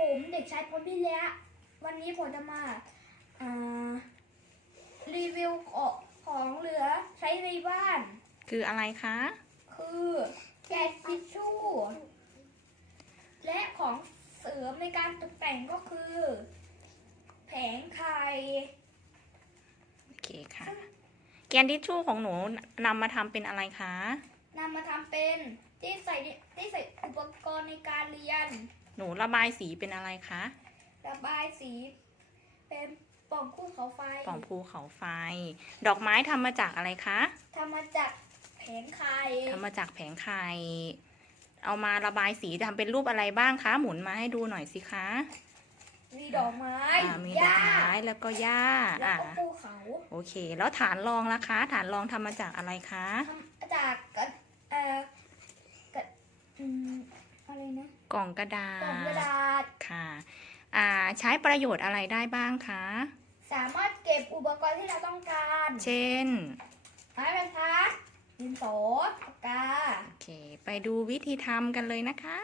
ผมเด็กชายพลพิเละวันนี้ผมจะมาอ่ารีวิวของของเหลือใช้ในบ้าน คืออะไรคะ คือแกนทิชชู่ และของเสริมในการตกแต่งก็คือ แผงไข่โอเคค่ะ แกนทิชชู่ของหนูนำมาทำเป็นอะไรคะนำมาทำเป็นที่ใส่ที่ใส่อุปกรณ์ในการเรียน หนูระบายสีเป็นอะไรคะ ระบายสี เป็นปล่องคู่เขาไฟปล่องภูเขาไฟ ดอกไม้ทำมาจากอะไรคะทำมาจากแผงไข่ทำมาจากแผงไข่ เอามาระบายสีทำเป็นรูปอะไรบ้างคะ หมุนมาให้ดูหน่อยสิคะมีดอกไม้อ่ามีหดอกญ้าไม้แล้วก็หญ้าแล้วอ่าก็ภูเขาโอเค แล้วฐานรองล่ะคะ ฐานรองทำมาจากอะไรคะ ทำจากกระเอ่อกระอืมอะไรนะ กล่องกระดากล่องกระษดาษค่ะอ่าใช้ประโยชน์อะไรได้บ้างคะ สามารถเก็บอุปกรณ์ที่เราต้องการ เช่นไม้บรรทัดดินสอปากกา โอเค ไปดูวิธีทำกันเลยนะคะ